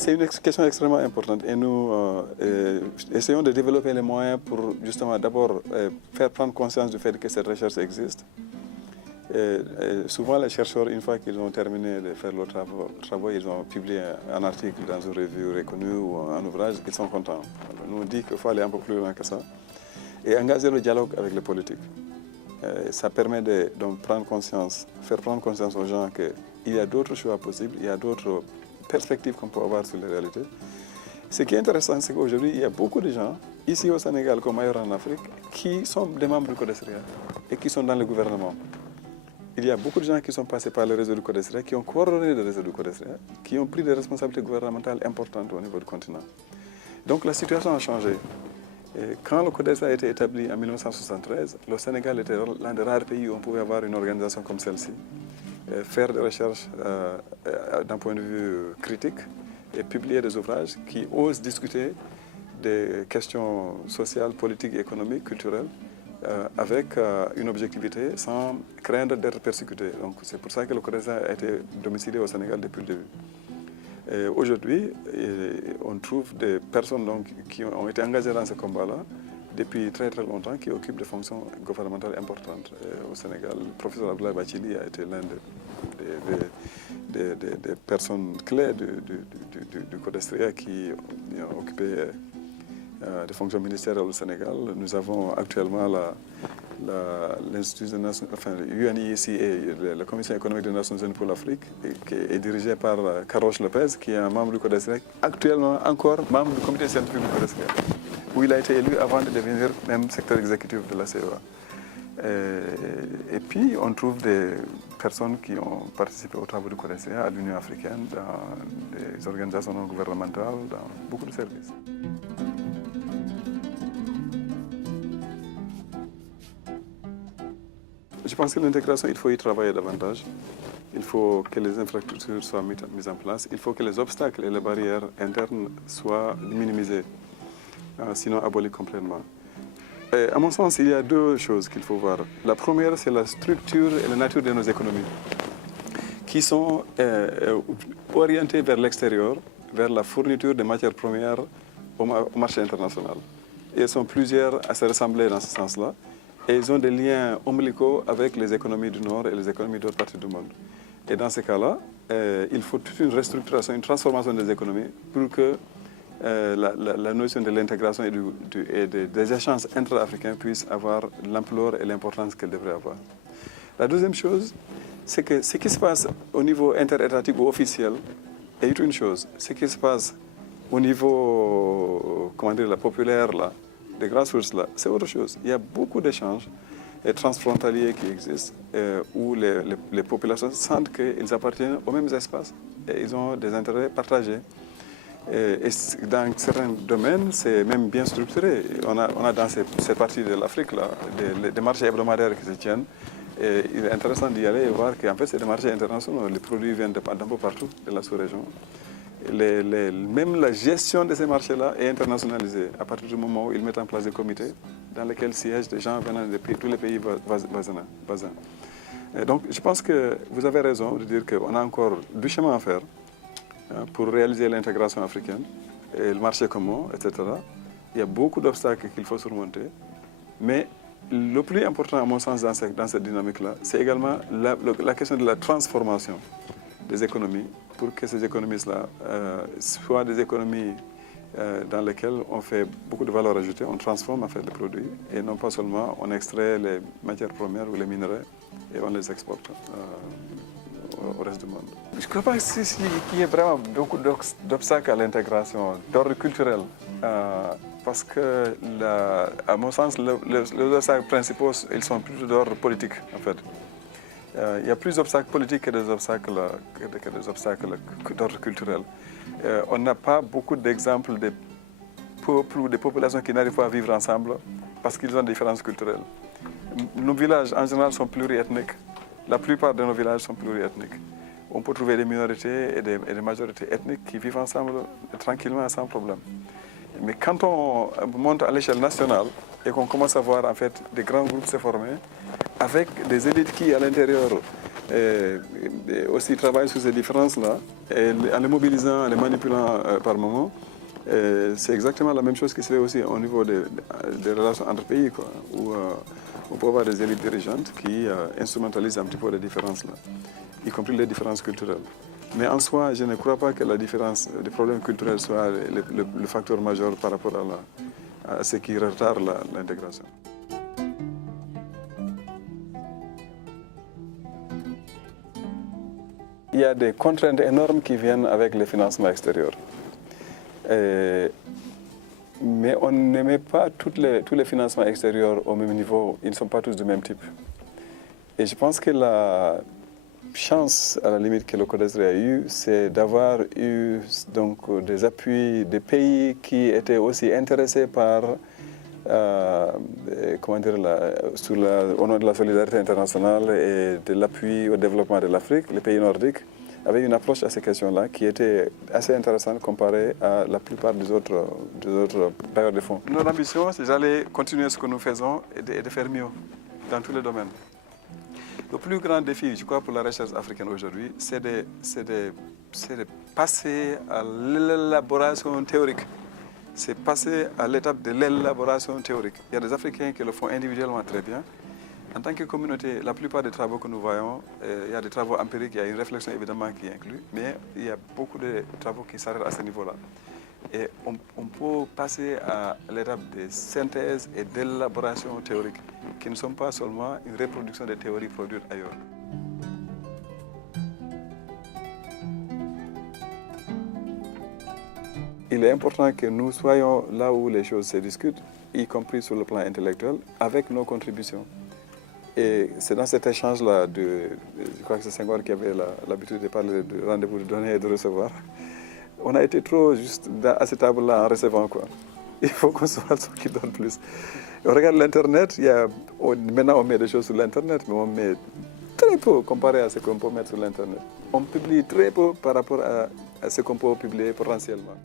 C'est une question extrêmement importante et nous essayons de développer les moyens pour justement d'abord faire prendre conscience du fait que cette recherche existe. Souvent, les chercheurs, une fois qu'ils ont terminé de faire leurs travaux, ils ont publié un article dans une revue reconnue ou un ouvrage, ils sont contents. Alors, nous dit qu'il faut aller un peu plus loin que ça et engager le dialogue avec les politiques. Ça permet de prendre conscience, faire prendre conscience aux gens qu'il y a d'autres choix possibles, il y a d'autres perspectives qu'on peut avoir sur les réalités. Ce qui est intéressant, c'est qu'aujourd'hui, il y a beaucoup de gens, ici au Sénégal comme ailleurs en Afrique, qui sont des membres du CODESRIA et qui sont dans le gouvernement. Il y a beaucoup de gens qui sont passés par le réseau du CODESRIA, qui ont coordonné le réseau du CODESRIA, qui ont pris des responsabilités gouvernementales importantes au niveau du continent. Donc la situation a changé. Et quand le CODESRIA a été établi en 1973, le Sénégal était l'un des rares pays où on pouvait avoir une organisation comme celle-ci, faire des recherches d'un point de vue critique et publier des ouvrages qui osent discuter des questions sociales, politiques, économiques, culturelles, avec une objectivité sans craindre d'être persécuté. Donc c'est pour ça que le CODESRIA a été domicilié au Sénégal depuis le début. Aujourd'hui, on trouve des personnes qui ont été engagées dans ce combat-là depuis très très longtemps, qui occupent des fonctions gouvernementales importantes au Sénégal. Le professeur Abdoulaye Bathily a été l'un des personnes clés du CODESRIA qui ont occupé des fonctions ministérielles au Sénégal. Nous avons actuellement l'Institut des Nations, enfin UNICE, la Commission économique des Nations Unies pour l'Afrique, qui est dirigée par Carlos Lopez, qui est un membre du CODESRIA, actuellement encore membre du comité scientifique du CODESRIA, où il a été élu avant de devenir même secrétaire exécutif de la CEA. Et puis, on trouve des personnes qui ont participé aux travaux du CODESRIA à l'Union africaine, dans des organisations non gouvernementales, dans beaucoup de services. Je pense que l'intégration, il faut y travailler davantage. Il faut que les infrastructures soient mises en place. Il faut que les obstacles et les barrières internes soient minimisés, sinon abolis complètement. Et à mon sens, il y a deux choses qu'il faut voir. La première, c'est la structure et la nature de nos économies, qui sont orientées vers l'extérieur, vers la fourniture de matières premières au marché international. Et elles sont plusieurs à se ressembler dans ce sens-là. Et ils ont des liens ombilicaux avec les économies du Nord et les économies d'autres parties du monde. Et dans ces cas-là, il faut toute une restructuration, une transformation des économies pour que la notion de l'intégration et des échanges intra-africains puisse avoir l'ampleur et l'importance qu'elle devrait avoir. La deuxième chose, c'est que ce qui se passe au niveau interétatique ou officiel est une chose. Ce qui se passe au niveau, comment dire, populaire, là, des grassroots, là, c'est autre chose. Il y a beaucoup d'échanges transfrontaliers qui existent où les populations sentent qu'ils appartiennent aux mêmes espaces et ils ont des intérêts partagés. Et dans certains domaines, c'est même bien structuré. On a dans cette partie de l'Afrique des marchés hebdomadaires qui se tiennent. Et il est intéressant d'y aller et voir qu'en fait, c'est des marchés internationaux. Les produits viennent d'un peu partout de la sous-région. Même la gestion de ces marchés-là est internationalisée à partir du moment où ils mettent en place des comités dans lesquels siègent des gens venant de tous les pays voisins. Et donc, je pense que vous avez raison de dire qu'on a encore du chemin à faire pour réaliser l'intégration africaine et le marché commun, etc. Il y a beaucoup d'obstacles qu'il faut surmonter, mais le plus important, à mon sens, dans cette dynamique-là, c'est également la question de la transformation des économies pour que ces économies-là soient des économies dans lesquelles on fait beaucoup de valeur ajoutée, on transforme en fait les produits et non pas seulement on extrait les matières premières ou les minerais et on les exporte au reste du monde. Je ne crois pas qu'il y ait vraiment beaucoup d'obstacles à l'intégration, d'ordre culturel, parce que, à mon sens, les obstacles principaux, ils sont plutôt d'ordre politique, en fait. Il y a plus d'obstacles politiques que des obstacles d'ordre culturel. On n'a pas beaucoup d'exemples de peuples ou de populations qui n'arrivent pas à vivre ensemble parce qu'ils ont des différences culturelles. Nos villages, en général, sont pluriethniques. La plupart de nos villages sont pluriethniques. On peut trouver des minorités et des majorités ethniques qui vivent ensemble tranquillement, sans problème. Mais quand on monte à l'échelle nationale et qu'on commence à voir en fait des grands groupes se former, avec des élites qui, à l'intérieur, et aussi travailler sur ces différences-là, et en les mobilisant, en les manipulant par moment. C'est exactement la même chose qui se fait aussi au niveau des relations entre pays, quoi, où on peut avoir des élites dirigeantes qui instrumentalisent un petit peu les différences-là, y compris les différences culturelles. Mais en soi, je ne crois pas que la différence, les problèmes culturels soient le facteur majeur par rapport à ce qui retarde l'intégration. Il y a des contraintes énormes qui viennent avec les financements extérieurs. Mais on ne met pas tous les financements extérieurs au même niveau, ils ne sont pas tous du même type. Et je pense que la chance, à la limite, que le CODESRE a eu, c'est d'avoir eu donc, des appuis des pays qui étaient aussi intéressés par, comment dire, au nom de la solidarité internationale et de l'appui au développement de l'Afrique, les pays nordiques, avaient une approche à ces questions-là qui était assez intéressante comparée à la plupart des autres bailleurs de fonds. Notre ambition, c'est d'aller continuer ce que nous faisons et de faire mieux dans tous les domaines. Le plus grand défi, je crois, pour la recherche africaine aujourd'hui, c'est de passer à l'élaboration théorique. C'est passer à l'étape de l'élaboration théorique. Il y a des Africains qui le font individuellement très bien. En tant que communauté, la plupart des travaux que nous voyons, il y a des travaux empiriques, il y a une réflexion évidemment qui est inclue, mais il y a beaucoup de travaux qui s'arrêtent à ce niveau-là. Et on peut passer à l'étape de synthèse et d'élaboration théorique, qui ne sont pas seulement une reproduction des théories produites ailleurs. Il est important que nous soyons là où les choses se discutent, y compris sur le plan intellectuel, avec nos contributions. Et c'est dans cet échange-là, je crois que c'est Senghor qui avait l'habitude de parler de rendez-vous de donner et de recevoir. On a été trop juste à cette table-là en recevant, quoi. Il faut qu'on soit ceux qui donnent plus. On regarde l'Internet, maintenant on met des choses sur l'Internet, mais on met très peu comparé à ce qu'on peut mettre sur l'Internet. On publie très peu par rapport à ce qu'on peut publier potentiellement.